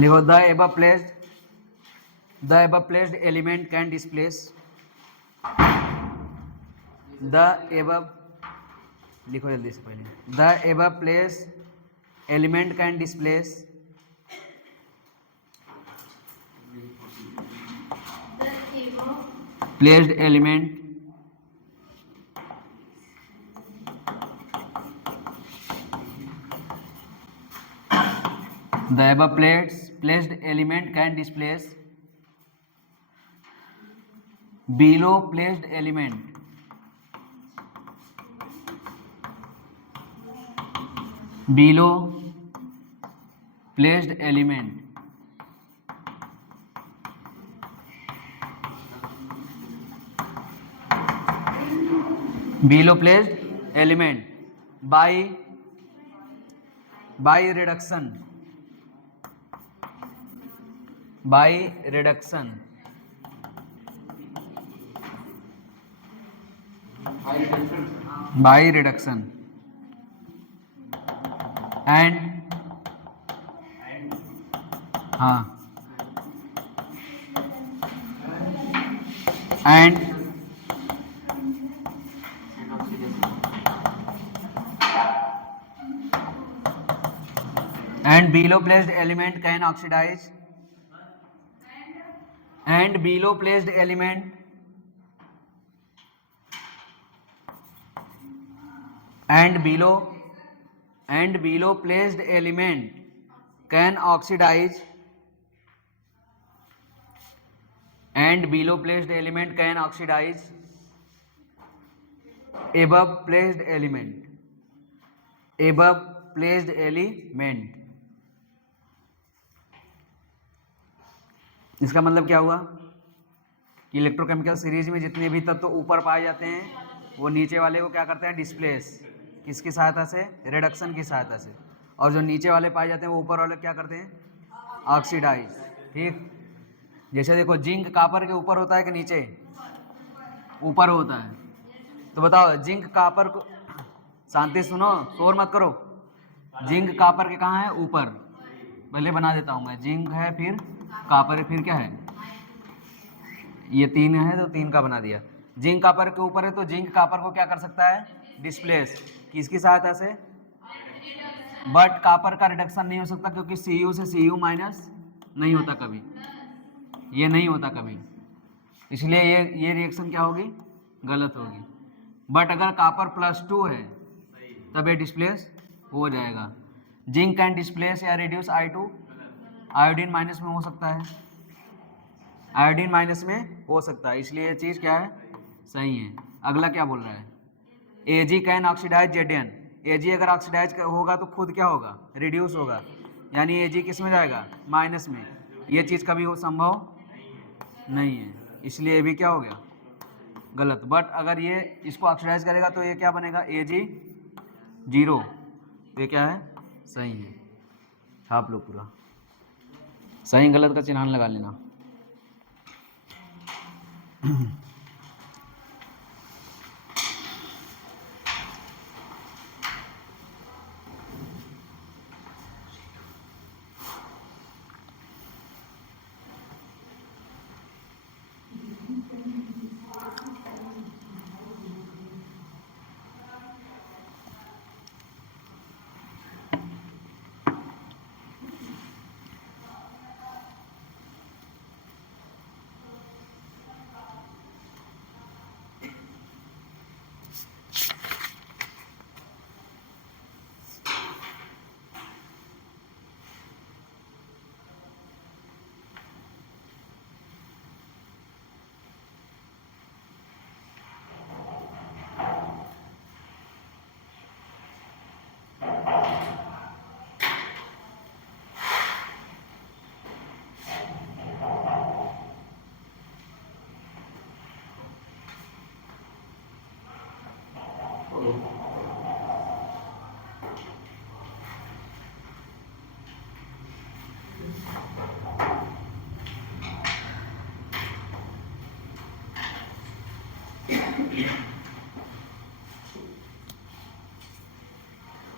लिखो the above placed element can displace the above, लिखो जल्दी से पहले, the above place element can displace placed element the above placed element can displace below placed element below placed element below placed element by reduction by reduction and हाँ and below placed element can oxidize and below placed element and below placed element can oxidize and below placed element can oxidize above placed element इसका मतलब क्या हुआ कि electrochemical series में जितने भी तत्व ऊपर पाए जाते हैं वो नीचे वाले को क्या करते हैं, डिस्प्लेस, किसकी सहायता से, रिडक्शन की सहायता से, और जो नीचे वाले पाए जाते हैं वो ऊपर वाले क्या करते हैं, ऑक्सीडाइज। ठीक, जैसे देखो जिंक कापर के ऊपर होता है कि नीचे, ऊपर होता है, तो बताओ जिंक कापर को, शांति सुनो, शोर मत करो, जिंक कापर के कहाँ है, ऊपर, पहले बना देता हूँ मैं, जिंक है फिर कापर है फिर क्या है, ये 3 है तो 3 का बना दिया, जिंक कापर के ऊपर है तो जिंक कापर को क्या कर सकता है, डिस्प्लेस, किसकी सहायता से, बट कापर का रिडक्शन नहीं हो सकता क्योंकि Cu से Cu माइनस नहीं होता कभी, ये नहीं होता कभी, इसलिए ये रिएक्शन क्या होगी, गलत होगी। बट अगर कापर +2 है तब ये डिस्प्लेस हो जाएगा। जिंक कैन डिस्प्लेस या रिड्यूस I2, आयोडीन माइनस में हो सकता है, आयोडीन माइनस में हो सकता है, इसलिए ये चीज़ क्या है, सही है। अगला क्या बोल रहा है, Ag can oxidize Zn, Ag अगर ऑक्सीडाइज होगा तो खुद क्या होगा, रिड्यूस होगा, यानी Ag किस में जाएगा, माइनस में, ये चीज़ कभी हो संभव नहीं है, इसलिए ये भी क्या हो गया, गलत। बट अगर ये इसको ऑक्सीडाइज करेगा तो ये क्या बनेगा, Ag0, तो ये क्या है, सही है। छाप लो पूरा, सही गलत का चिन्हान लगा लेना।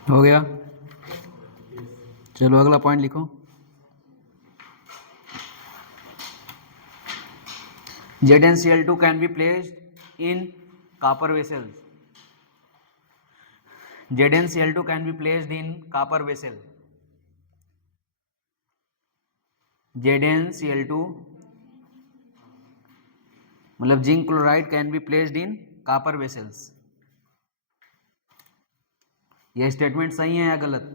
हो गया। चलो अगला पॉइंट लिखो। ZnCl2 can be placed in copper vessels. ZnCl2 can be placed in copper vessel. ZnCl2 मतलब zinc chloride can be placed in copper vessels. यह स्टेटमेंट सही है या गलत?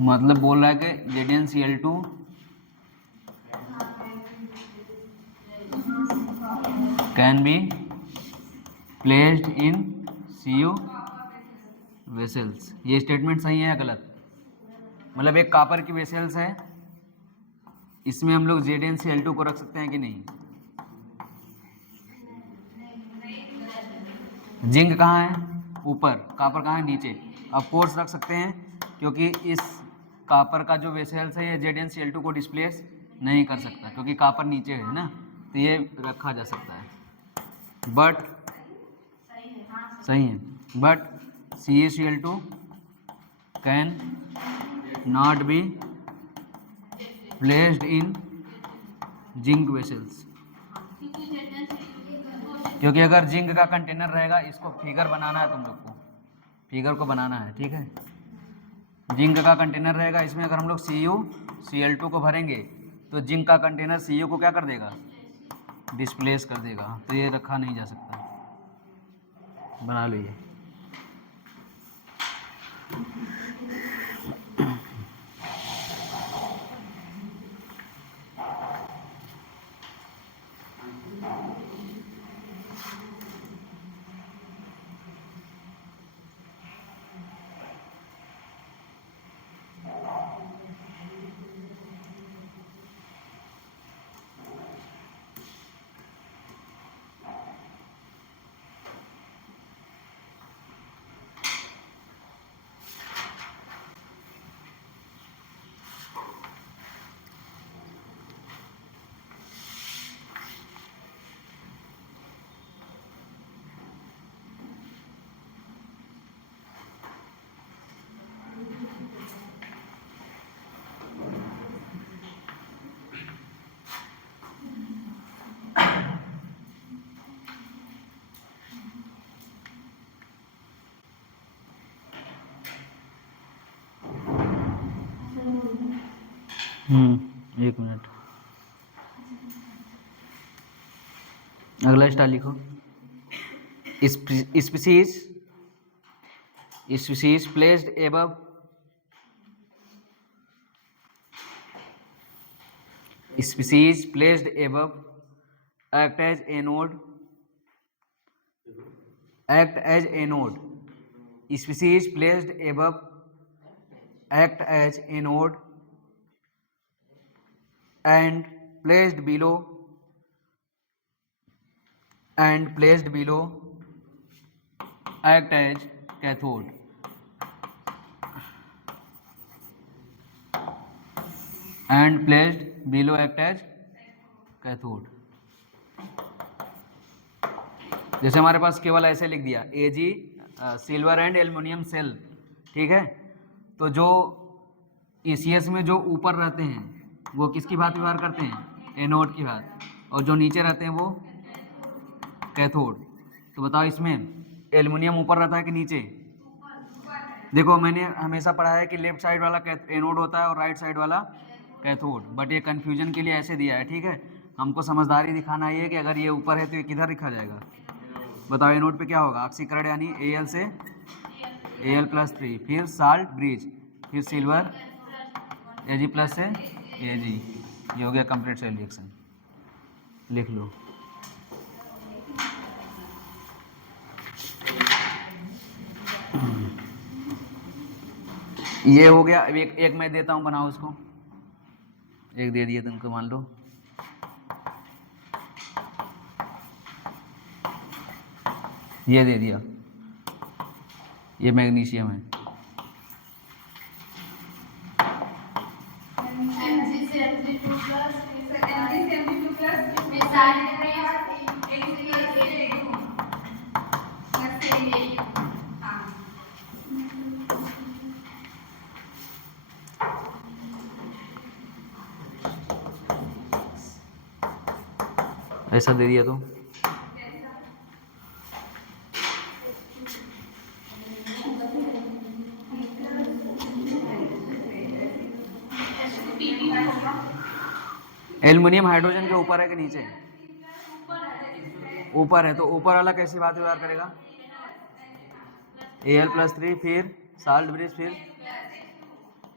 मतलब बोल रहा है कि ZnCl2 can be placed in Cu vessels. ये स्टेटमेंट सही है या गलत? मतलब एक कॉपर की वेसल्स है, इसमें हम लोग ZnCl2 को रख सकते हैं कि नहीं? जिंक कहाँ है? ऊपर। कॉपर कहाँ है? नीचे। अब कोर्स रख सकते हैं क्योंकि इस कॉपर का जो वेसल्स है ये ZnCl2 को डिस्प्लेस नहीं कर सकता क्योंकि कॉपर नीचे है ना, तो ये रखा जा सकता है। बट सही है, but CaCl2 can not be placed in zinc vessels, क्योंकि अगर जिंक का कंटेनर रहेगा, इसको फिगर बनाना है, तुम लोग को फिगर को बनाना है, ठीक है। जिंक का कंटेनर रहेगा, इसमें अगर हम लोग CuCl2 को भरेंगे तो जिंक का कंटेनर Cu को क्या कर देगा? डिस्प्लेस कर देगा, तो ये रखा नहीं जा सकता। बना लो ये। एक मिनट, अगला स्टार लिखो। Species placed above act as anode species placed above act as anode and placed below act as cathode. And placed below act as cathode. जैसे हमारे पास केवल ऐसे लिख दिया Ag silver and aluminium cell, ठीक है। तो जो ECS में जो ऊपर रहते हैं वो किसकी भांति व्यवहार करते हैं? एनोड की भांति, और जो नीचे रहते हैं वो कैथोड। तो बताओ इसमें एल्युमिनियम ऊपर रहता है कि नीचे? देखो मैंने हमेशा पढ़ा है कि लेफ्ट साइड वाला एनोड होता है और राइट साइड वाला कैथोड, बट ये कन्फ्यूजन के लिए ऐसे दिया है, ठीक है। हमको समझदारी दिखाना ये है कि अगर ये ऊपर है तो ये किधर लिखा जाएगा? बताओ एनोड पे क्या होगा? ऑक्सीकरण यानी Al से Al+3, फिर साल्ट ब्रिज, फिर सिल्वर Ag+ से Ag। ये हो गया कंप्लीट सेल रिएक्शन। लिख लो। ये हो गया। एक मैं देता हूँ, बनाओ उसको। एक दे दिए तुमको, मान लो। ये दे दिया, ये मैग्नीशियम है। ऐसा दे दिया तो एल्युमिनियम हाइड्रोजन के ऊपर है कि नीचे? ऊपर है, तो ऊपर वाला कैसी बात व्यवहार करेगा? Al+3, फिर साल्ट ब्रिज, फिर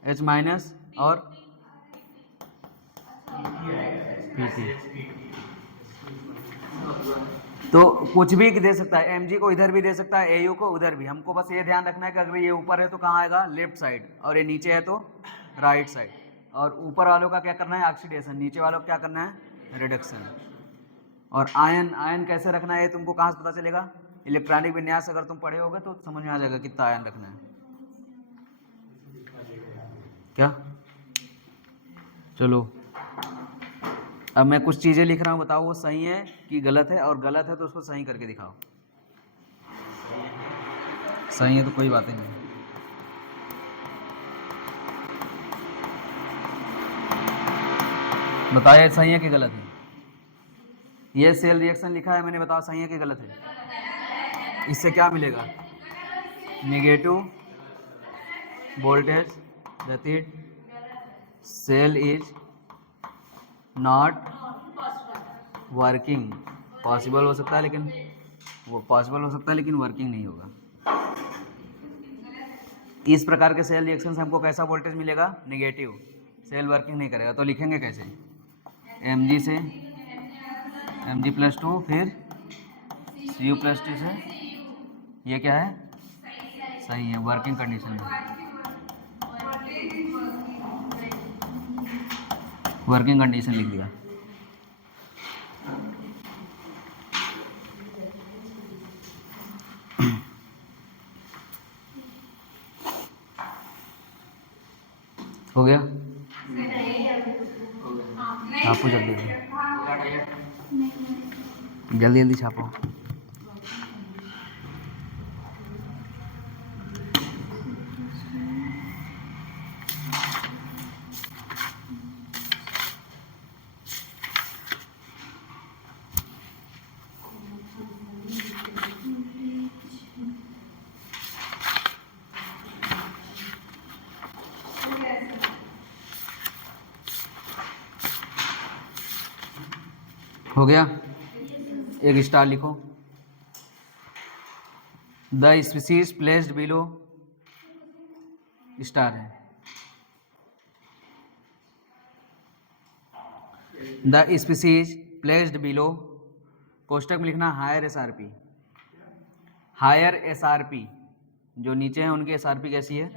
H- और Pt। तो कुछ भी दे सकता है, Mg को इधर भी दे सकता है, Au को उधर भी। हमको बस ये ध्यान रखना है कि अगर ये ऊपर है तो कहाँ आएगा? लेफ्ट साइड, और ये नीचे है तो राइट साइड। और ऊपर वालों का क्या करना है? ऑक्सीडेशन। नीचे वालों को क्या करना है? रिडक्शन। और आयन कैसे रखना है तुमको कहाँ से पता चलेगा? इलेक्ट्रॉनिक विन्यास अगर तुम पढ़े होगे तो समझ में आ जाएगा कितना आयन रखना है। क्या? चलो, अब मैं कुछ चीज़ें लिख रहा हूँ, बताओ वो सही है कि गलत है, और गलत है तो उसको सही करके दिखाओ। सही है तो कोई बात ही नहीं। बताया सही है कि गलत है? ये सेल रिएक्शन लिखा है मैंने, बताओ सही है कि गलत है? इससे क्या मिलेगा? Negative voltage, that is cell is not working. Possible हो सकता है लेकिन वर्किंग नहीं होगा। इस प्रकार के सेल रिएक्शन से हमको कैसा वोल्टेज मिलेगा? नेगेटिव। सेल वर्किंग नहीं करेगा, तो लिखेंगे कैसे? Mg से Mg+2, फिर Cu+2 से, ये क्या है? सही है, वर्किंग कंडीशन है। वर्किंग कंडीशन लिख दिया। हो गया? छापो जल्दी जल्दी जल्दी छापो। हो गया? एक स्टार लिखो। The species placed below, star है। द स्पीसीज प्लेस्ड बिलो, कोष्टक में लिखना हायर SRP। हायर SRP, जो नीचे हैं उनकी SRP कैसी है?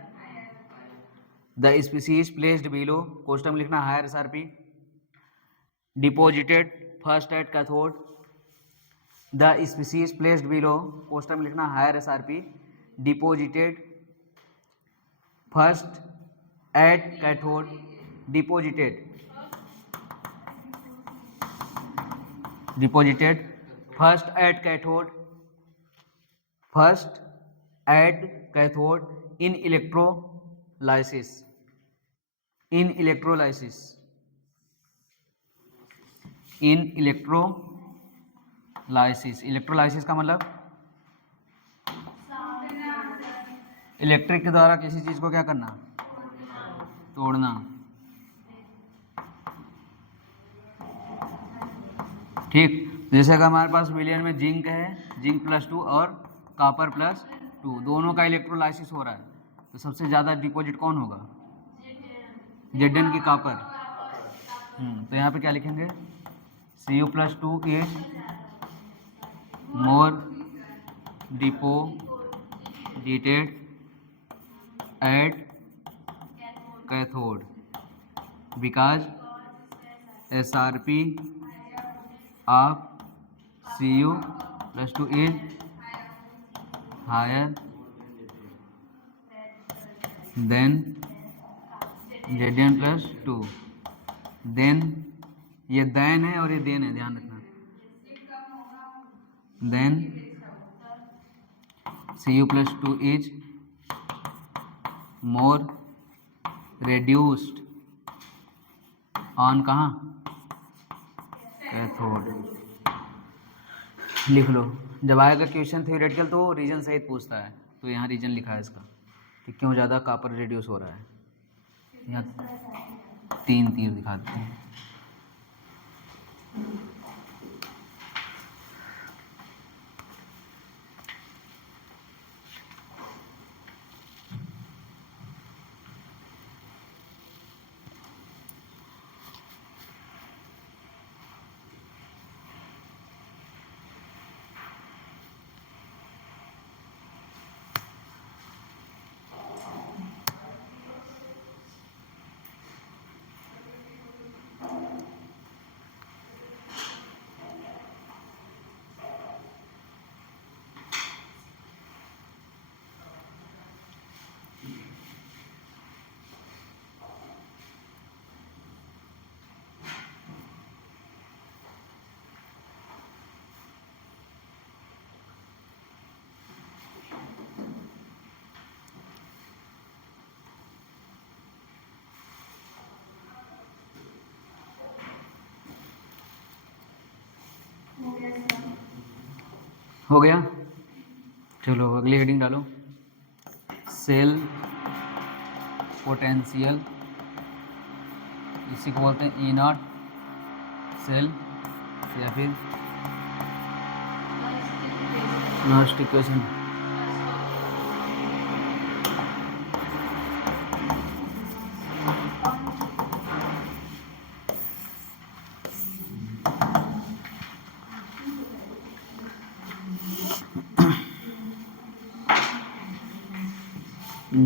द स्पीसीज प्लेस्ड बिलो, कोष्टक में लिखना higher SRP। Deposited first at cathode. The species placed below, कोष्टक में लिखना higher SRP। Deposited first at cathode. Deposited first at cathode, first at cathode in electrolysis. In electrolysis, in electrolysis. Electrolysis का मतलब electric के द्वारा किसी चीज को क्या करना? तोड़ना। ठीक, जैसे अगर हमारे पास विलियन में जिंक है, जिंक+2 और कॉपर+2, दोनों का इलेक्ट्रोलाइसिस हो रहा है, तो सबसे ज़्यादा डिपॉजिट कौन होगा? Zn की कॉपर। तो यहाँ पे क्या लिखेंगे? Cu+2 is more deposited at cathode because SRP of Cu+2 is higher than Zn+2। Then, ये देन है और ये देन है, ध्यान रखना। Then Cu+2 is more reduced on कहाँ? कैथोड। लिख लो। जब आएगा क्वेश्चन थ्योरेटिकल तो रीजन सहित पूछता है, तो यहाँ रीजन लिखा है इसका कि क्यों ज़्यादा कॉपर रिड्यूस हो रहा है। यहाँ 3 तीर दिखाते हैं। हो गया। चलो अगली हेडिंग डालो। सेल पोटेंशियल, इसी को बोलते हैं ई नॉट सेल या फिर नॉस्ट इक्वेशन।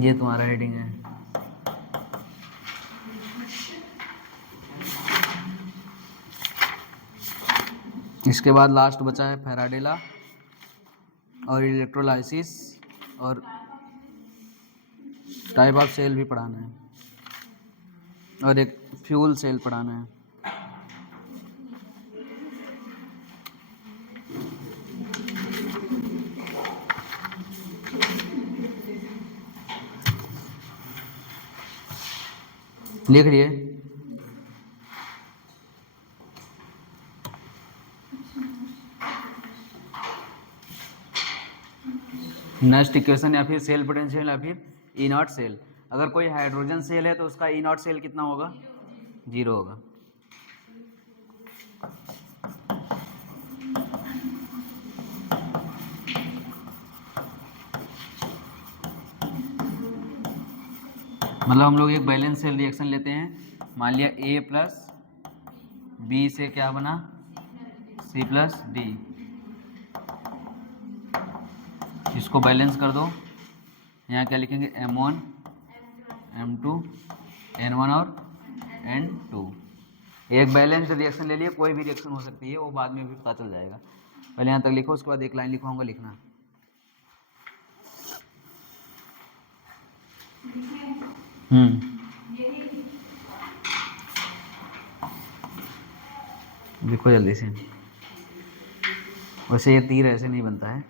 ये तुम्हारा हेडिंग है। इसके बाद लास्ट बचा है फैराडे लॉ और इलेक्ट्रोलाइसिस और टाइप ऑफ सेल भी पढ़ाना है और एक फ्यूल सेल पढ़ाना है। लिख लिए? नेक्स्ट इक्वेशन या फिर सेल पोटेंशियल या फिर ई नॉट सेल। अगर कोई हाइड्रोजन सेल है तो उसका ई नॉट सेल कितना होगा? 0 होगा। मतलब हम लोग एक बैलेंस सेल रिएक्शन लेते हैं, मान लिया A प्लस बी से क्या बना C प्लस डी, इसको बैलेंस कर दो। यहाँ क्या लिखेंगे? M1 M2 N1 और N2। एक बैलेंस रिएक्शन ले लिए, कोई भी रिएक्शन हो सकती है, वो बाद में भी पता चल जाएगा। पहले यहाँ तक लिखो, उसके बाद एक लाइन लिखवाऊंगा, लिखना। लिखो जल्दी से। वैसे ये तीर ऐसे नहीं बनता है।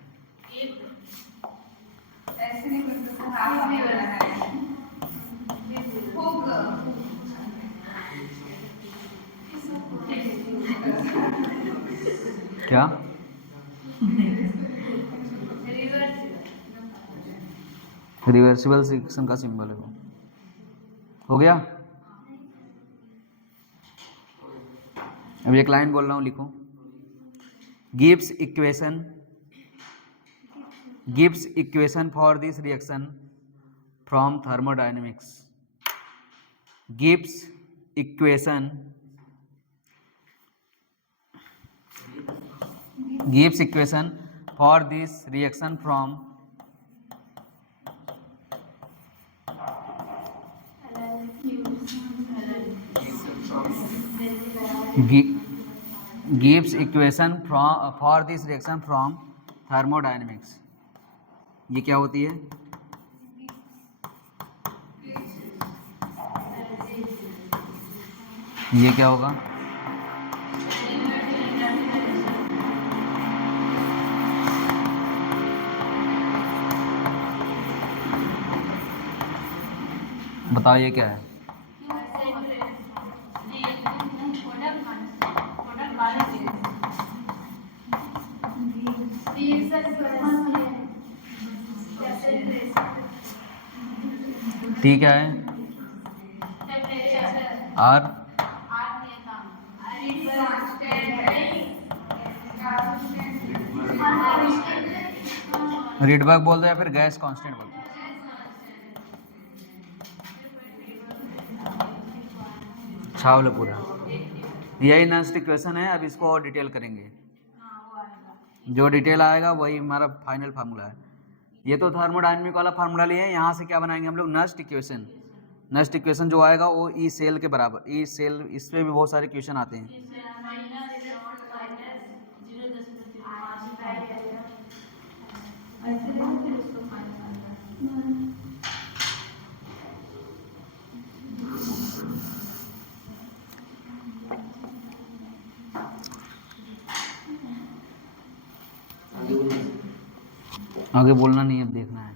क्या? रिवर्सिबल रिएक्शन का सिंबल है वो। हो गया? अब एक लाइन बोल रहा हूँ, लिखो। Gibbs equation for this reaction from thermodynamics. Gibbs equation for this reaction from Gibbs equation for this reaction from thermodynamics। ये क्या होती है? ये क्या होगा? बताओ ये क्या है? टी क्या है? आर रीडबर्ग बोल दो या फिर गैस कांस्टेंट बोल दो। छावल पूरा यही नेक्स्ट इक्वेशन है। अब इसको और डिटेल करेंगे, जो डिटेल आएगा वही हमारा फाइनल फार्मूला है। ये तो थर्मोडायनेमिक वाला फार्मूला लिए, यहाँ से क्या बनाएंगे हम लोग? Next equation. नेक्स्ट इक्वेशन जो आएगा वो ई सेल के बराबर, ई सेल, इस पे भी बहुत सारे क्वेश्चन आते हैं। आगे बोलना नहीं, अब देखना है।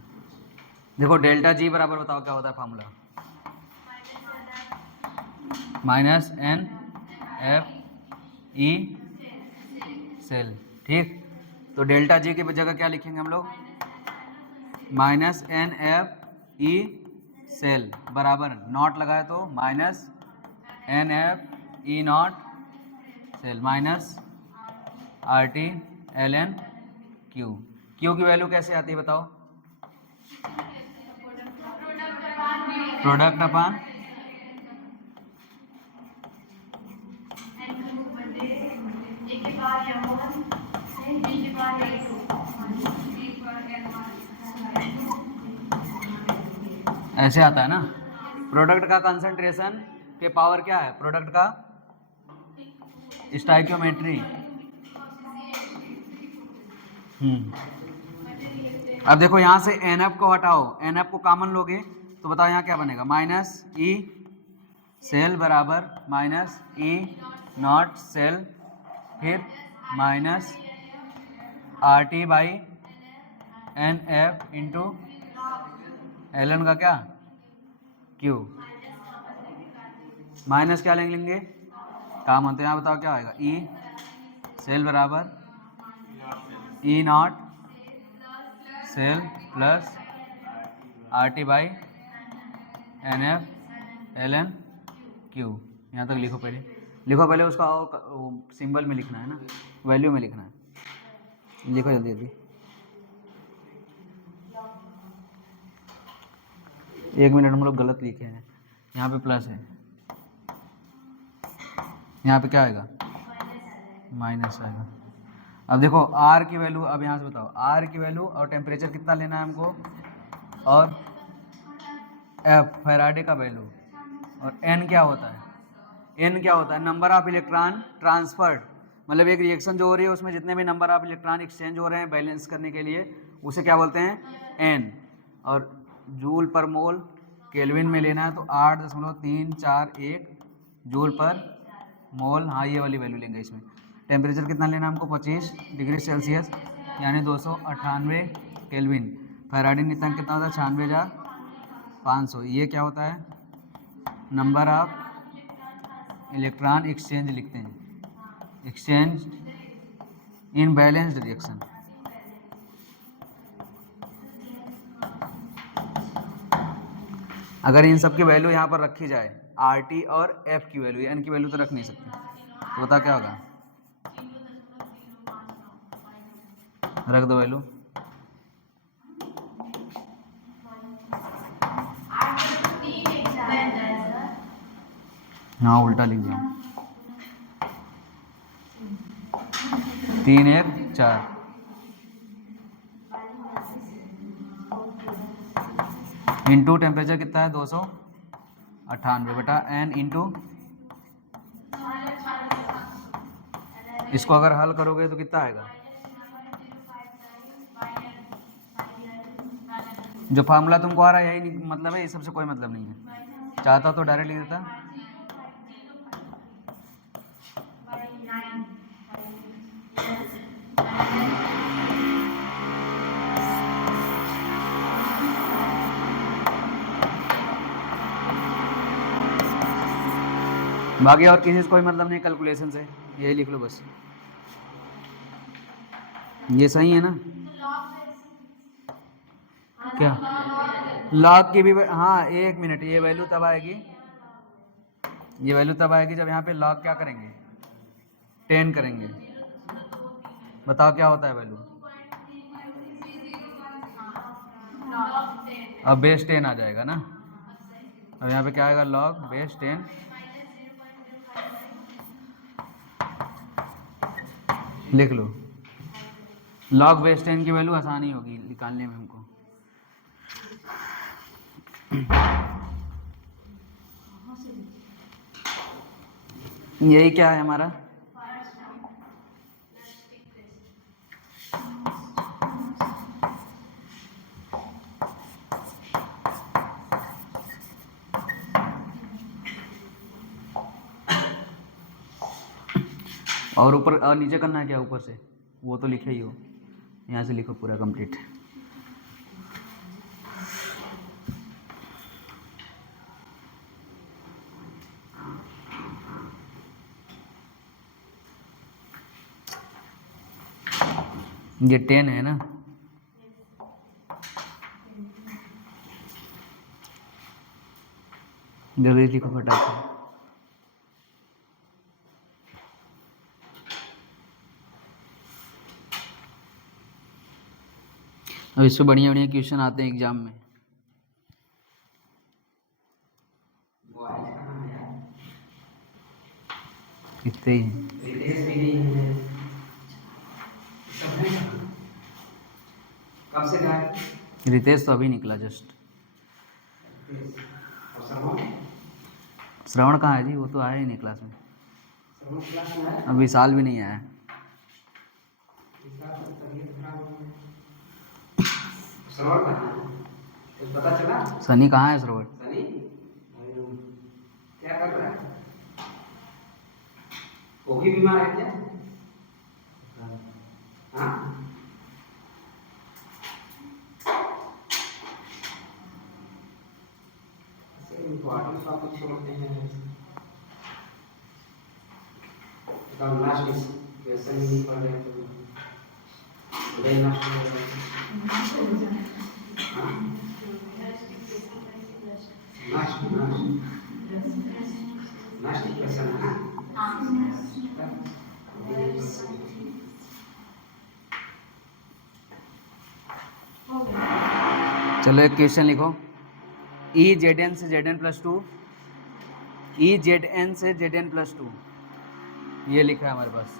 देखो डेल्टा जी बराबर बताओ क्या होता है formula? Minus n F E cell, ठीक। तो डेल्टा जी की जगह क्या लिखेंगे हम लोग? Minus n F E cell बराबर नॉट लगाए तो minus n F E naught cell minus R T L N Q. Q की वैल्यू कैसे आती है बताओ? प्रोडक्ट अपान ऐसे आता है ना। प्रोडक्ट का कंसंट्रेशन के पावर क्या है? प्रोडक्ट का स्टोइकियोमेट्री। अब देखो यहाँ से एन एफ को हटाओ, एन एफ को कॉमन लोगे तो बताओ यहाँ क्या बनेगा? माइनस ई सेल बराबर माइनस ई नॉट सेल, फिर minus R T by n F into L N का क्या? क्यू। माइनस क्या लेंगे? कॉमन, तो यहाँ बताओ क्या आएगा? ई सेल बराबर E naught cell plus R T by n F L N Q. यहाँ तक लिखो पहले, लिखो पहले उसका सिंबल में लिखना है ना, वैल्यू में लिखना है। लिखो जल्दी जल्दी। एक मिनट, हम लोग गलत लिखे हैं। यहाँ पे प्लस है, यहाँ पे क्या आएगा? माइनस आएगा। अब देखो आर की वैल्यू, अब यहाँ से बताओ आर की वैल्यू और टेम्परेचर कितना लेना है हमको, और एफ फैराडे का वैल्यू, और एन क्या होता है? एन क्या होता है? नंबर ऑफ इलेक्ट्रॉन ट्रांसफर्ड, मतलब एक रिएक्शन जो हो रही है उसमें जितने भी नंबर ऑफ इलेक्ट्रॉन एक्सचेंज हो रहे हैं बैलेंस करने के लिए, उसे क्या बोलते हैं? एन। और जूल पर मोल केल्विन में लेना है तो 8.341 जूल पर मोल। हाँ ये वाली वैल्यू लेंगे इसमें। टेम्परेचर कितना लेना है हमको? 25 डिग्री सेल्सियस यानी 298 केल्विन। फैराडे नीयतांक कितना था? 96,500। ये क्या होता है? नंबर ऑफ इलेक्ट्रॉन एक्सचेंज लिखते हैं, एक्सचेंज इन बैलेंस्ड रिएक्शन। अगर इन सब की वैल्यू यहाँ पर रखी जाए, आर टी और एफ की वैल्यू, एन की वैल्यू तो रख नहीं सकते, तो बता क्या होगा? रख दो वैल्यू। हाँ उल्टा लिख दिया, 3 1 4 इंटू टेम्परेचर कितना है? 298 बेटा एन इंटू, इसको अगर हल करोगे तो कितना आएगा? जो फार्मूला तुमको आ रहा है यही मतलब है, इस सबसे कोई मतलब नहीं है। चाहता तो डायरेक्ट लिख देता। बाकी और किसी से कोई मतलब नहीं कैलकुलेशन से, यही लिख लो बस। ये सही है ना? क्या लॉग की भी हाँ, एक मिनट, ये वैल्यू तब आएगी, ये वैल्यू तब आएगी जब यहाँ पे लॉग क्या करेंगे, 10 करेंगे। बताओ क्या होता है वैल्यू, अब बेस 10 आ जाएगा ना। अब यहाँ पे क्या आएगा, लॉग बेस 10 लिख लो। लॉग बेस 10 की वैल्यू आसानी होगी निकालने में हमको। यही क्या है हमारा, और ऊपर और नीचे करना है क्या, ऊपर से वो तो लिखे ही हो, यहाँ से लिखो पूरा कंप्लीट। ये 10 है ना, जल्दी लिखो फटाक से। अब इससे बढ़िया बढ़िया क्वेश्चन आते हैं एग्जाम में। कितने ही हैं, कब से गया? रितेश तो अभी निकला जस्ट। श्रवण कहाँ है जी, वो तो आया ही नहीं क्लास में, क्लास में है? अब विशाल भी नहीं आया। श्रवण कहाँ है? कुछ पता चला? सनी कहाँ है श्रवण? सनी क्या कर रहा है? वो भी बीमार है क्या? हाँ? इम्पोर्टेंट टॉपिक छोड़ते हैं। लास्ट क्वेश्चन ही नहीं पढ़ रहे तो लास्ट क्वेश्चन है ना। चलो एक क्वेश्चन लिखो, ई जेड एन से Z N plus 2, E Z N से जेड एन प्लस 2, ये लिखा है हमारे पास।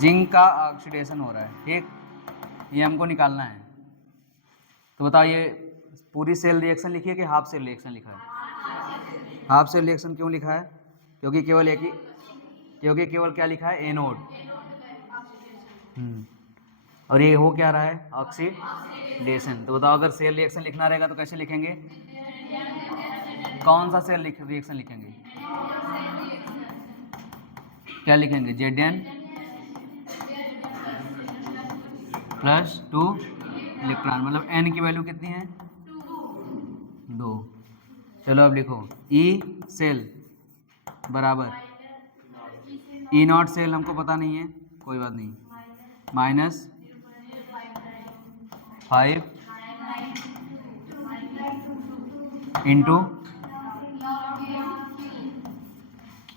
जिंक का ऑक्सीडेशन हो रहा है, ठीक, ये हमको निकालना है। तो बताओ ये पूरी सेल रिएक्शन लिखी है कि हाफ सेल रिएक्शन लिखा है? हाफ सेल रिएक्शन क्यों लिखा है? क्योंकि केवल एक ही, क्योंकि केवल क्या लिखा है, एनोड। और ये हो क्या रहा है, ऑक्सीडेशन। तो बताओ अगर सेल रिएक्शन लिखना रहेगा तो कैसे लिखेंगे, कौन सा सेल रिएक्शन लिखेंगे, क्या लिखेंगे, जेड एन प्लस 2 इलेक्ट्रॉन, मतलब एन की वैल्यू कितनी है, 2। चलो अब लिखो, ई सेल बराबर ई नॉट सेल, हमको पता नहीं है, कोई बात नहीं, माइनस 5 इंटू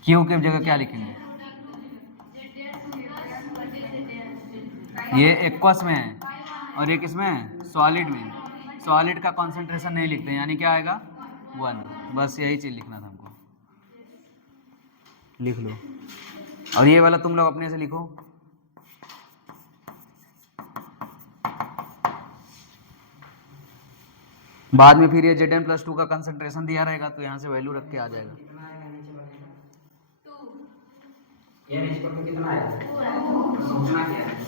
क्यू की जगह क्या लिखेंगे, ये एक्वस में है और ये किसमें है, सॉलिड में। सॉलिड का कॉन्सेंट्रेशन नहीं लिखते, यानी क्या आएगा, 1। बस यही चीज़ लिखना था हमको, लिख लो। और ये वाला तुम लोग अपने से लिखो, बाद में फिर ये Zn प्लस 2 का कंसंट्रेशन दिया रहेगा तो यहाँ से वैल्यू रख के आ जाएगा। ये नीचे पर कितना आएगा, सोचना क्या है,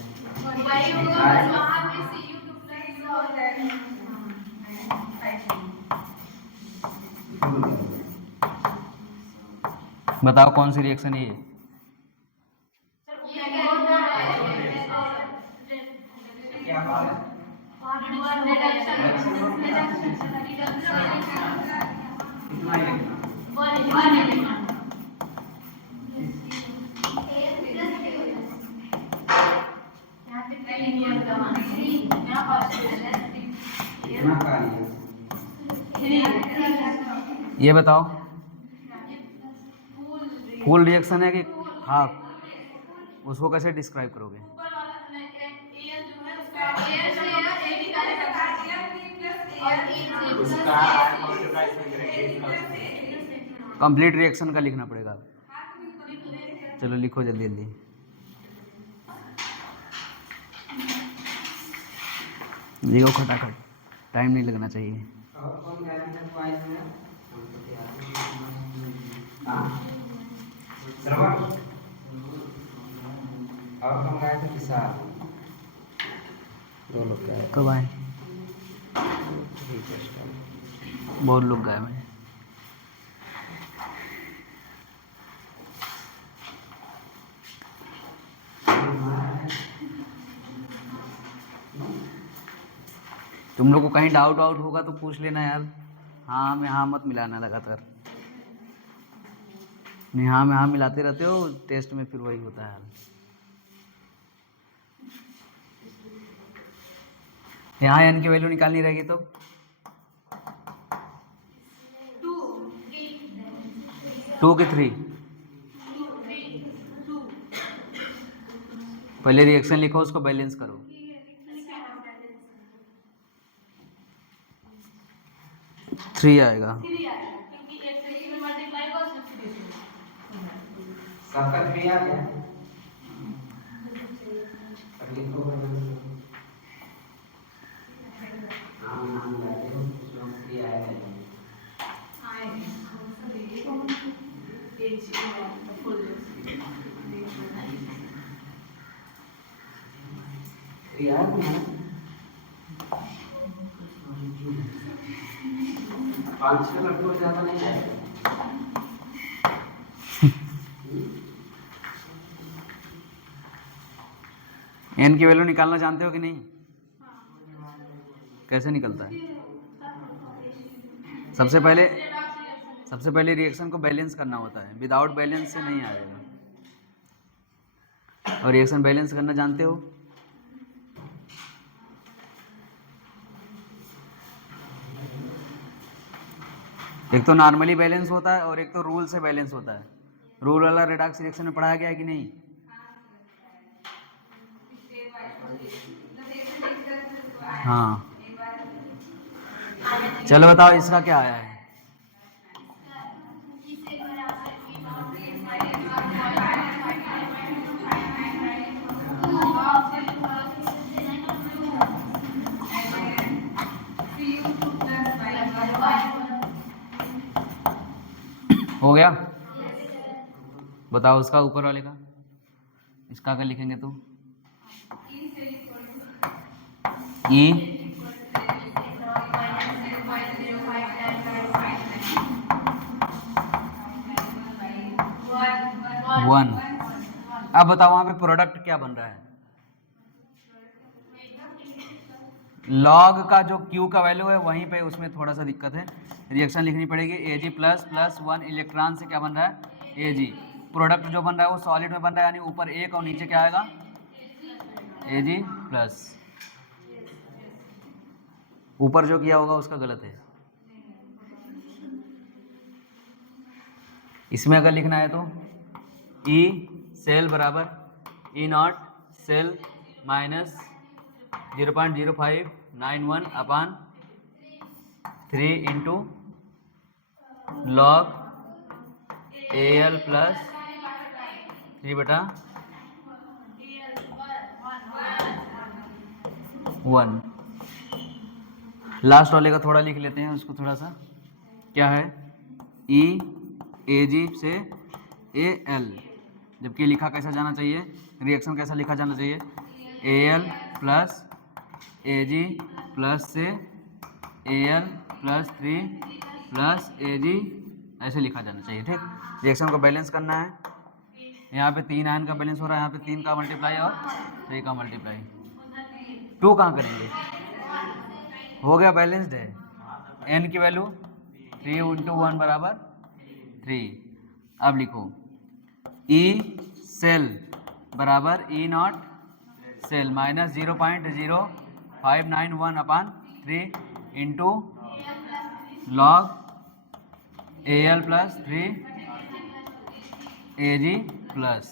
बताओ कौन सी रिएक्शन है ये, क्या बात है? कितना इलेक्ट्रॉन, कितना का है? ये बताओ फुल रिएक्शन है कि हाफ, उसको कैसे डिस्क्राइब करोगे? उसका कंप्लीट रिएक्शन का लिखना पड़ेगा। चलो लिखो जल्दी जल्दी। लिखो खटाखट, टाइम नहीं लगना चाहिए। और कौन गया है क्वाइस में? हाँ सरवर और कौन गया था? विशाल। दो लोग गए। कब आए? बहुत लोग गए हैं। तुम लोग को कहीं डाउट वाउट होगा तो पूछ लेना यार। हाँ में हाँ मत मिलाना लगातार, नहीं हाँ में हाँ मिलाते रहते हो, टेस्ट में फिर वही होता है यार। यहाँ एन की वैल्यू निकालनी रहेगी तो 2 की 3। पहले रिएक्शन लिखो, उसको बैलेंस करो। थ्री आएगा। सबका 3 आ गया। अब लिखो नाम लाते हो उसमें 3 आएगा। यार पाँच छह लड़कों ज़्यादा नहीं जाएगा। एन की वैल्यू निकालना जानते हो कि नहीं? कैसे निकलता है? सबसे पहले रिएक्शन को बैलेंस करना होता है, विदाउट बैलेंस से नहीं आएगा। और रिएक्शन बैलेंस करना जानते हो? एक तो नॉर्मली बैलेंस होता है और एक तो रूल से बैलेंस होता है। रूल वाला रेडॉक्स रिएक्शन में पढ़ाया गया है कि नहीं? हाँ चलो बताओ इसका क्या आया है? हो गया? बताओ उसका ऊपर वाले का, इसका क्या लिखेंगे तो? ई 1। अब बताओ वहां पे प्रोडक्ट क्या बन रहा है? लॉग का जो Q का वैल्यू है वहीं पे उसमें थोड़ा सा दिक्कत है, रिएक्शन लिखनी पड़ेगी। Ag प्लस प्लस 1 इलेक्ट्रॉन से क्या बन रहा है? Ag। प्रोडक्ट जो बन रहा है वो सॉलिड में बन रहा है, यानी ऊपर एक और नीचे क्या आएगा? Ag plus. ऊपर जो किया होगा उसका गलत है। इसमें अगर लिखना है तो E सेल बराबर E naught cell minus 0.0591 upon 3 into log AL plus 3/1। Last वाले का थोड़ा लिख लेते हैं उसको थोड़ा सा। क्या है? E Ag से AL, जबकि लिखा कैसा जाना चाहिए, रिएक्शन कैसा लिखा जाना चाहिए? AL प्लस Ag प्लस से AL प्लस 3 प्लस Ag, ऐसे लिखा जाना चाहिए। ठीक, रिएक्शन को बैलेंस करना है। यहाँ पे 3 आयन का बैलेंस हो रहा है, यहाँ पे 3 का मल्टीप्लाई और 3 का मल्टीप्लाई। 2 कहाँ करेंगे? हो गया, बैलेंस्ड है। n की वैल्यू 3 इंटू 1 बराबर 3। अब लिखो E सेल बराबर E naught cell minus 0.0591 upon 3 into log AL plus 3 AG plus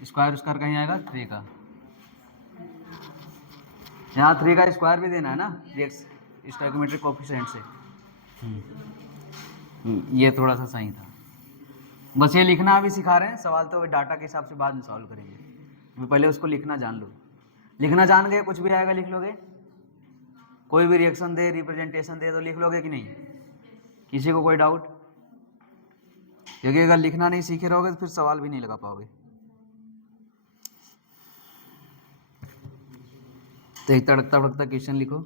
square square कहीं आएगा 3 का, यहाँ 3 का स्क्वायर भी देना है ना स्टोइकोमेट्रिक कोफिशिएंट से। ये थोड़ा सा सही था, बस ये लिखना अभी सिखा रहे हैं, सवाल तो डाटा के हिसाब से बाद में सॉल्व करेंगे, अभी पहले उसको लिखना जान लो। लिखना जान गए कुछ भी आएगा लिख लोगे, कोई भी रिएक्शन दे रिप्रेजेंटेशन दे तो लिख लोगे कि नहीं, किसी को कोई डाउट? क्योंकि अगर लिखना नहीं सीखे रहोगे तो फिर सवाल भी नहीं लगा पाओगे। तो एक तड़कता भड़कता क्वेश्चन लिखो,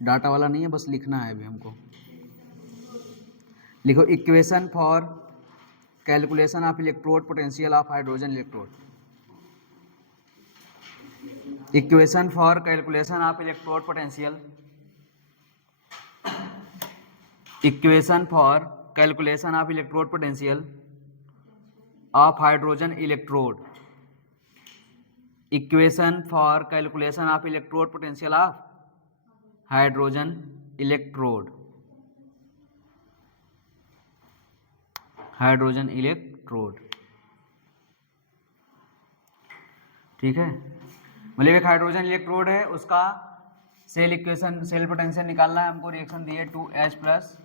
डाटा वाला नहीं है, बस लिखना है अभी हमको। लिखो equation for calculation of electrode potential of hydrogen electrode. Equation for calculation of electrode potential, equation for calculation of electrode potential of hydrogen electrode, equation for calculation of electrode potential of hydrogen electrode, hydrogen electrode, ठीक है। मतलब एक hydrogen electrode है, उसका cell equation cell potential निकालना है हमको। Reaction दी है 2H प्लस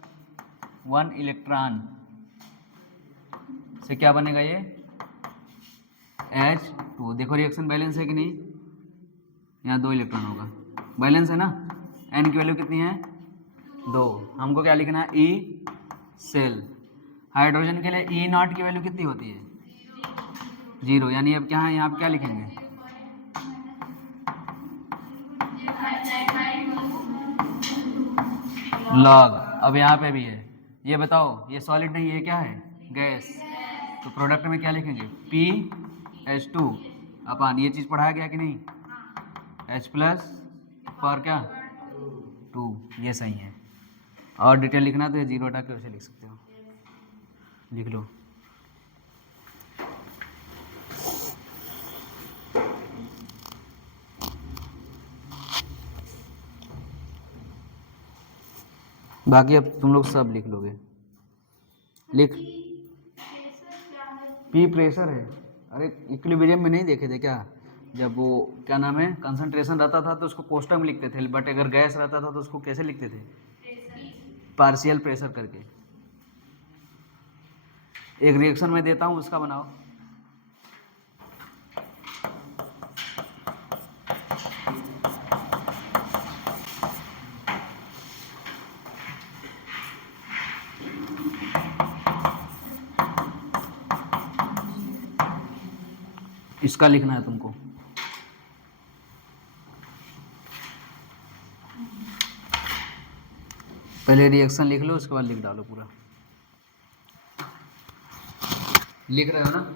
1 इलेक्ट्रॉन से क्या बनेगा ये H2। देखो रिएक्शन बैलेंस है कि नहीं, यहाँ 2 इलेक्ट्रॉन होगा, बैलेंस है ना। N की वैल्यू कितनी है 2, हमको क्या लिखना है E सेल। हाइड्रोजन के लिए E0 की वैल्यू कितनी होती है 0, यानी अब क्या है यहाँ पे क्या लिखेंगे लॉग। अब यहाँ पे भी है, ये बताओ ये सॉलिड नहीं, ये क्या है गैस, तो प्रोडक्ट में क्या लिखेंगे PH2 अपन, ये चीज़ पढ़ाया गया कि नहीं, H प्लस पर क्या 2, ये सही है। और डिटेल लिखना तो ये 0 हटा के वैसे लिख सकते हो, लिख लो। बाकी अब तुम लोग सब लिख लोगे। लिख पी प्रेशर है, अरे इक्विलिब्रियम में नहीं देखे थे क्या, जब वो क्या नाम है कंसंट्रेशन रहता था तो उसको कोष्टक में लिखते थे, बट अगर गैस रहता था तो उसको कैसे लिखते थे पार्शियल प्रेशर करके। एक रिएक्शन में देता हूँ उसका बनाओ। इसका लिखना है तुमको, पहले रिएक्शन लिख लो उसके बाद लिख डालो पूरा। लिख रहे हो ना?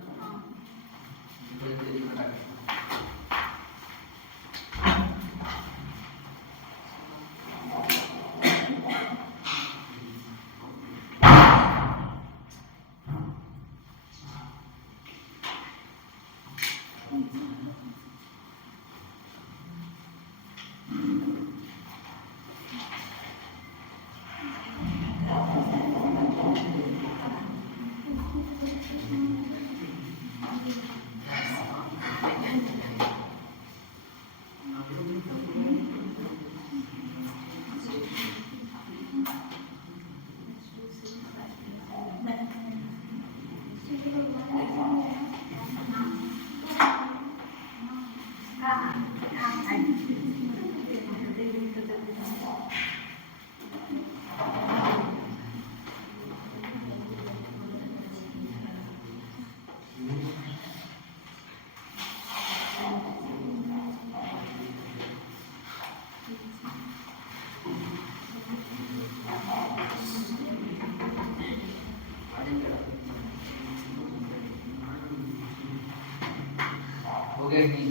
हो गया कि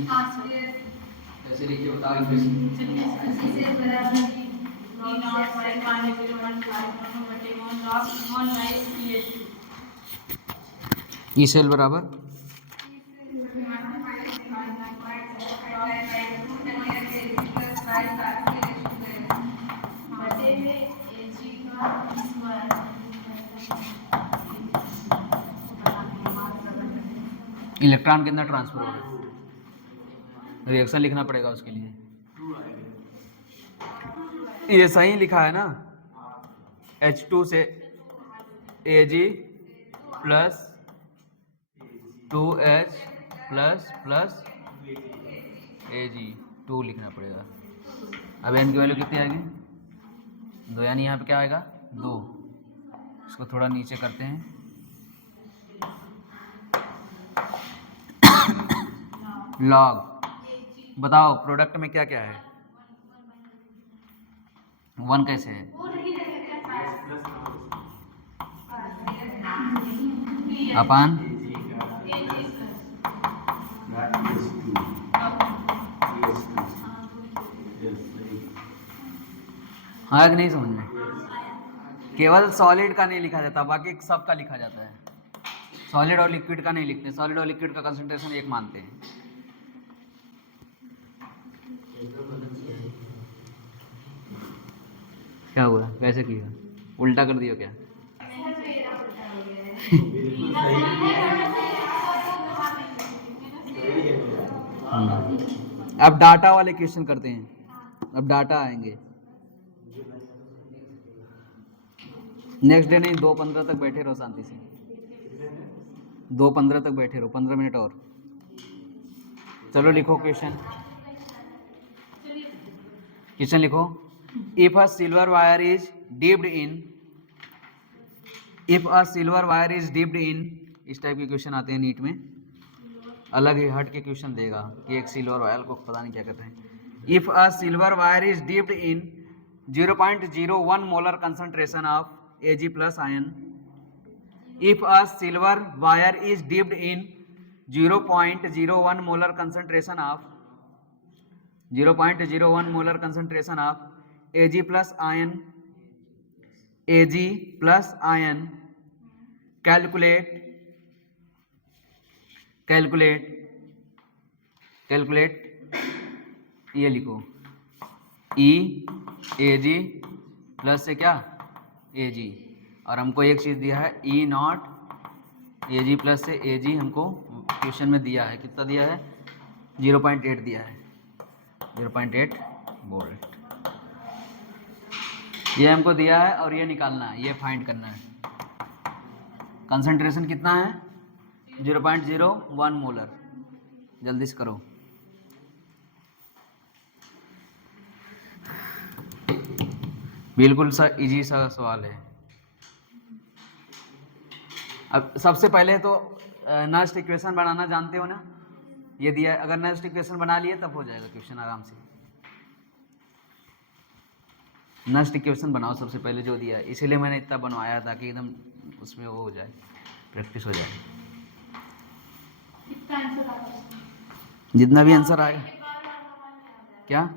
कैसे लिखिए बताओ फिर ई सेल बराबर इलेक्ट्रॉन कितना ट्रांसफर हो रहा है, रिएक्शन लिखना पड़ेगा उसके लिए। ये सही लिखा है ना, H2 से Ag plus 2H plus plus Ag 2 लिखना पड़ेगा। अब n की वैल्यू कितनी आएगी, 2, यानी यहाँ पे क्या आएगा 2। इसको थोड़ा नीचे करते हैं। लॉग बताओ प्रोडक्ट में क्या क्या है, 1 कैसे है, अपान हाँ कि नहीं समझ में, केवल सॉलिड का नहीं लिखा जाता, बाकी सब का लिखा जाता है। सॉलिड और लिक्विड का नहीं लिखते, सॉलिड और लिक्विड का कंसंट्रेशन एक मानते हैं। क्या हुआ, कैसे किया, उल्टा कर दिया क्या? अब डाटा वाले क्वेश्चन करते हैं, अब डाटा आएंगे। नेक्स्ट डे नहीं, 2:15 तक बैठे रहो शांति से, 2:15 तक बैठे रहो, 15 मिनट और। चलो लिखो क्वेश्चन, क्वेश्चन लिखो। If a silver wire is dipped in, if a silver wire is dipped in, इस टाइप के क्वेश्चन आते हैं नीट में, अलग ही हट के क्वेश्चन देगा कि एक सिल्वर वायर को पता नहीं क्या कहते हैं। If a silver wire is dipped in 0.01 molar concentration of Ag plus ion, if a silver wire is dipped in 0.01 molar concentration of 0.01 molar concentration of Ag plus ion, Ag plus ion, calculate ये लिखो, E Ag plus से क्या Ag, और हमको एक चीज़ दिया है E not Ag plus से Ag, हमको क्वेश्चन में दिया है, कितना दिया है 0.8 दिया है, 0.8 वोल्ट ये हमको दिया है, और ये निकालना है, ये फाइंड करना है। कंसंट्रेशन कितना है 0.01 मोलर, जल्दी से करो। बिल्कुल सा इजी सा सवाल है। अब सबसे पहले तो नस्ट इक्वेशन बनाना जानते हो ना, ये दिया है, अगर नस्ट इक्वेशन बना लिए तब हो जाएगा क्वेश्चन आराम से। नस्ट इक्वेशन बनाओ सबसे पहले जो दिया है, इसीलिए मैंने इतना बनवाया ताकि एकदम उसमें वो हो जाए, प्रैक्टिस हो जाए। जितना भी आंसर आए, क्या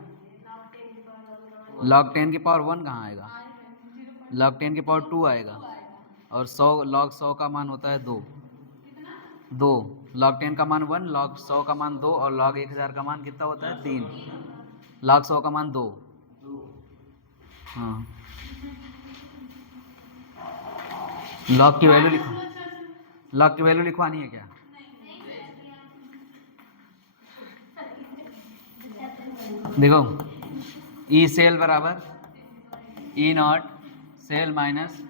log 10 की पावर 1 कहाँ आएगा, log 10 की पावर 2 आएगा, और 100 log 100 का मान होता है 2, log 10 का मान 1, log 100 का मान 2, और log 1000 का मान कितना होता है 3, log 100 का मान 2। हाँ, log की वैल्यू लिखो, log की वैल्यू लिखवानी है क्या? देखो E सेल बराबर E नॉट सेल माइनस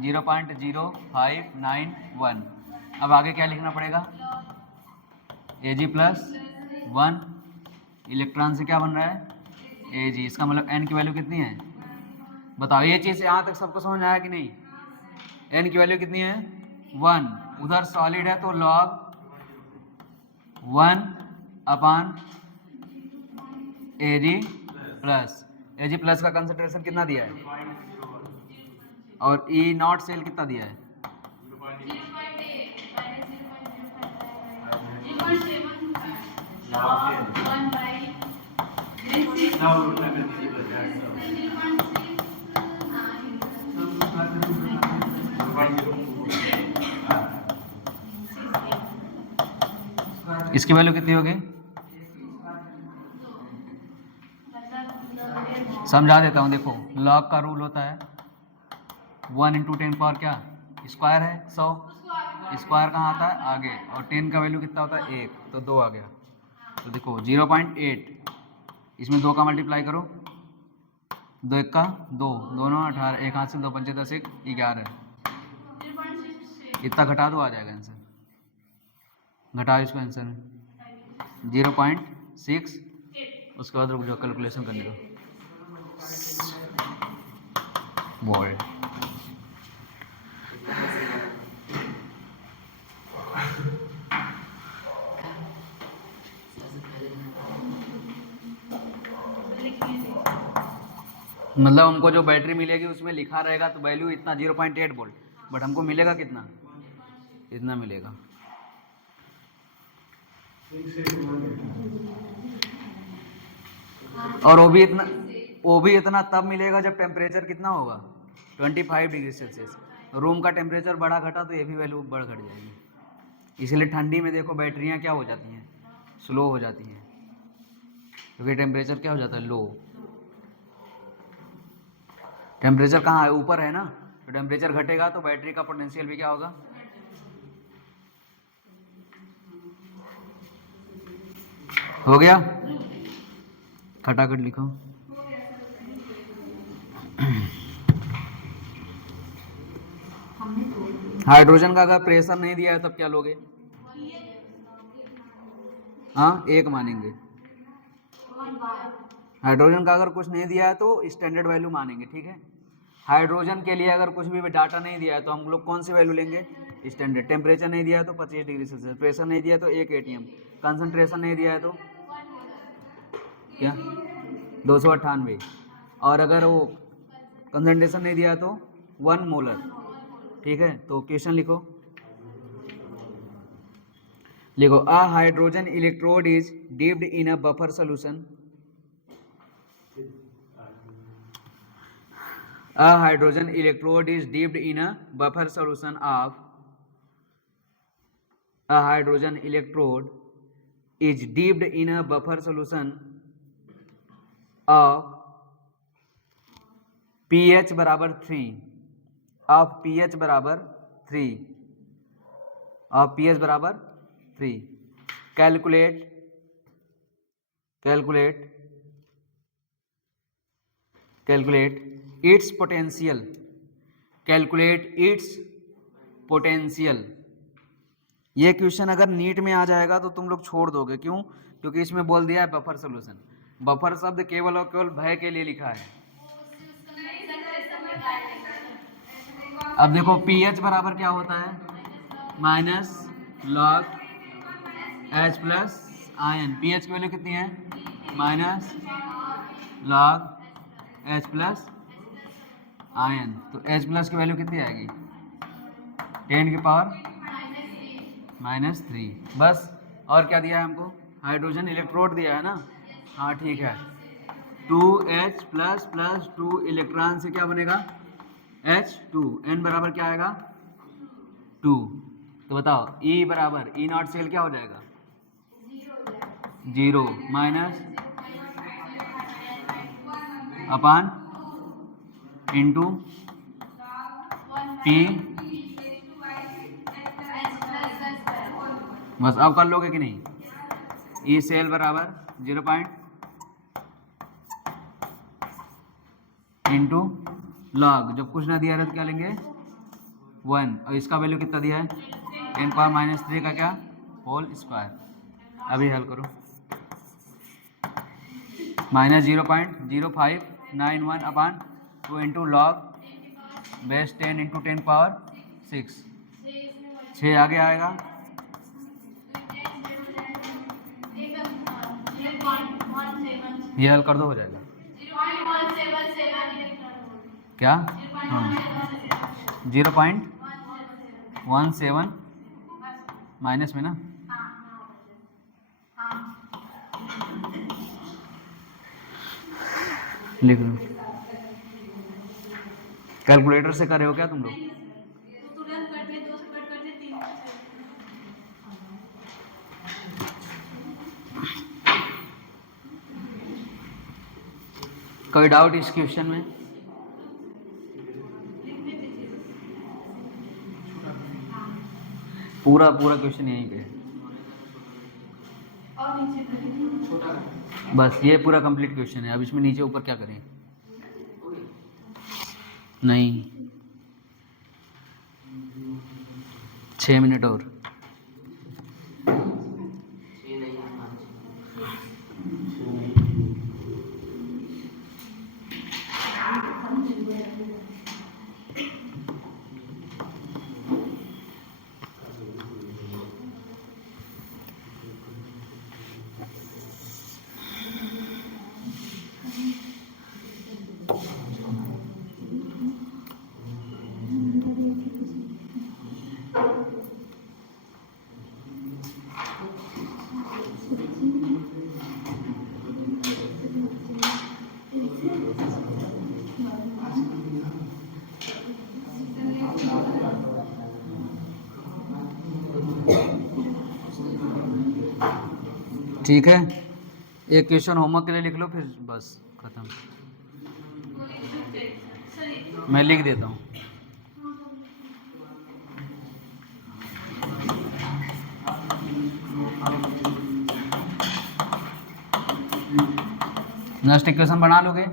0.0591। अब आगे क्या लिखना पड़ेगा, Ag प्लस 1, इलेक्ट्रॉन से क्या बन रहा है Ag, इसका मतलब n की वैल्यू कितनी है बताओ। ये चीज़ यहाँ तक सबको समझ आया कि नहीं, n की वैल्यू कितनी है 1, उधर सॉलिड है तो log 1 अपान Ag प्लस, Ag प्लस का कंसंट्रेशन कितना दिया है, और E नॉट सेल कितना दिया है, इसकी वैल्यू कितनी होगी, समझा देता हूँ। देखो लॉग का रूल होता है 1 × 10 पावर क्या स्क्वायर है 100, स्क्वायर कहाँ आता है आगे, और 10 का वैल्यू कितना होता है 1, तो 2 आ गया। तो देखो 0.8, इसमें 2 का मल्टीप्लाई करो, 2 1 का 2, दोनों 18, एक हाथ से 2 पंचे 10, 1 11, इतना घटा दो आ जाएगा आंसर। घटाओ इसको आंसर में 0.6, उसके बाद रुक जाओ कैलकुलेशन करने दो। वोल्ट मतलब हमको जो बैटरी मिलेगी उसमें लिखा रहेगा तो वैल्यू इतना 0.8 वोल्ट, बट हमको मिलेगा कितना, इतना मिलेगा। और वो भी इतना तब मिलेगा जब टेम्परेचर कितना होगा 25 डिग्री सेल्सियस। रूम का टेम्परेचर बढ़ा घटा तो ये भी वैल्यू बढ़ घट जाएगी। इसलिए ठंडी में देखो बैटरियाँ क्या हो जाती हैं, स्लो हो जाती हैं, क्योंकि टेम्परेचर क्या हो जाता है लो। टेम्परेचर कहाँ है, ऊपर है ना, तो टेम्परेचर घटेगा तो बैटरी का पोटेंशियल भी क्या होगा, हो गया। खटाखट लिखो। हाइड्रोजन का अगर प्रेशर नहीं दिया है तब क्या लोगे, हाँ 1 मानेंगे। हाइड्रोजन का अगर कुछ नहीं दिया है तो स्टैंडर्ड वैल्यू मानेंगे, ठीक है। हाइड्रोजन के लिए अगर कुछ भी डाटा नहीं दिया है तो हम लोग कौन सी वैल्यू लेंगे, स्टैंडर्ड। टेम्परेचर नहीं दिया है तो 25 डिग्री सेल्सियस, प्रेशर नहीं दिया है तो 1 atm, कंसनट्रेशन नहीं दिया है तो क्या 298, और अगर वो कंसनट्रेशन नहीं दिया है तो 1 मोलर, ठीक है। तो क्वेश्चन लिखो, लिखो a hydrogen electrode is dipped in a buffer solution, a hydrogen electrode is dipped in a buffer solution of a hydrogen electrode is dipped in a buffer solution of pH बराबर 3 of pH बराबर 3 of pH बराबर 3। Calculate calculate calculate its potential, calculate its potential. ये question अगर NEET में आ जाएगा तो तुम लोग छोड़ दोगे, क्यों, क्योंकि इसमें बोल दिया है बफर सोल्यूशन। बफर शब्द केवल और केवल भय के लिए लिखा है। अब देखो पीएच बराबर क्या होता है, minus log H plus ion. PH की वैल्यू कितनी है, minus log H plus ion, तो एच प्लस की वैल्यू कितनी आएगी 10 की पावर -3। बस, और क्या दिया है हमको, हाइड्रोजन इलेक्ट्रोड दिया है ना, हाँ ठीक है। 2H प्लस प्लस 2 इलेक्ट्रॉन से क्या बनेगा H2, N बराबर क्या आएगा 2। तो बताओ E बराबर E नॉट सेल क्या हो जाएगा 0 माइनस अपान इंटू P, बस अब कर लोगे कि नहीं। ई सेल बराबर 0 इंटू लॉग, जब कुछ ना दिया रहा तो क्या लेंगे 1, और इसका वैल्यू कितना दिया है 10 पावर -3 का क्या होल स्क्वायर। अभी हल करो, -0.0591 अपान 2 into log base 10 into 10 power 6, 6 आगे आएगा, ये हल कर दो हो जाएगा क्या, हाँ 0.17 माइनस में ना, लिख लो। कैलकुलेटर से कर रहे हो क्या तुम लोग, कोई डाउट इस क्वेश्चन में। पूरा पूरा क्वेश्चन यहीं पे है। और नीचे करेंगे। छोटा कर। बस ये पूरा कंप्लीट क्वेश्चन है। अब इसमें नीचे ऊपर क्या करें? नहीं, 6 मिनट और। 6 नहीं 5। ठीक है, एक क्वेश्चन होमवर्क के लिए लिख लो, फिर बस खत्म। मैं लिख देता हूँ। नेक्स्ट इक्वेशन बना लोगे?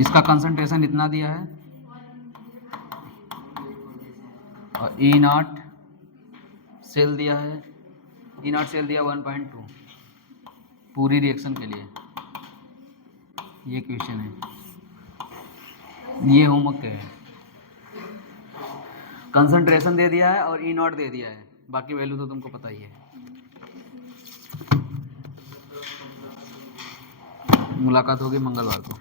इसका कंसंट्रेशन इतना दिया है और ई नॉट सेल दिया है, ई नॉट सेल दिया 1.2 पूरी रिएक्शन के लिए। ये क्वेश्चन है, ये होमवर्क है। कंसंट्रेशन दे दिया है और ई नॉट दे दिया है, बाकी वैल्यू तो तुमको पता ही है। मुलाकात होगी मंगलवार को।